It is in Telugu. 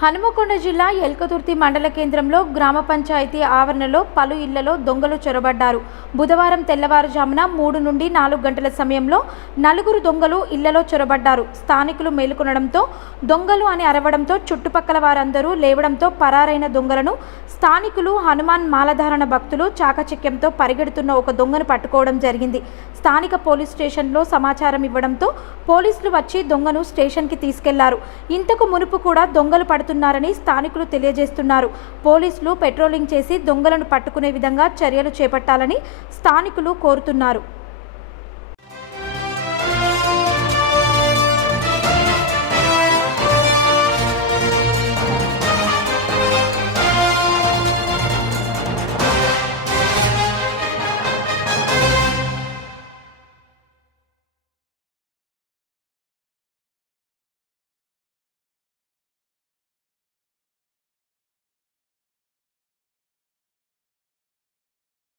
హనుమకొండ జిల్లా ఎల్కతుర్తి మండల కేంద్రంలో గ్రామ పంచాయతీ ఆవరణలో పలు ఇళ్లలో దొంగలు చొరబడ్డారు. బుధవారం తెల్లవారుజామున 3 నుండి 4 గంటల సమయంలో 4 దొంగలు ఇళ్లలో చొరబడ్డారు. స్థానికులు మేలుకొనడంతో దొంగలు అని అరవడంతో చుట్టుపక్కల వారందరూ లేవడంతో పరారైన దొంగలను స్థానికులు హనుమాన్ మాలధారణ భక్తులు చాకచక్యంతో పరిగెడుతున్న ఒక దొంగను పట్టుకోవడం జరిగింది. స్థానిక పోలీస్ స్టేషన్లో సమాచారం ఇవ్వడంతో పోలీసులు వచ్చి దొంగను స్టేషన్కి తీసుకెళ్లారు. ఇంతకు మునుపు కూడా దొంగలు పడుతున్నారని స్థానికులు తెలియజేస్తున్నారు. పోలీసులు పెట్రోలింగ్ చేసి దొంగలను పట్టుకునే విధంగా చర్యలు చేపట్టాలని స్థానికులు కోరుతున్నారు.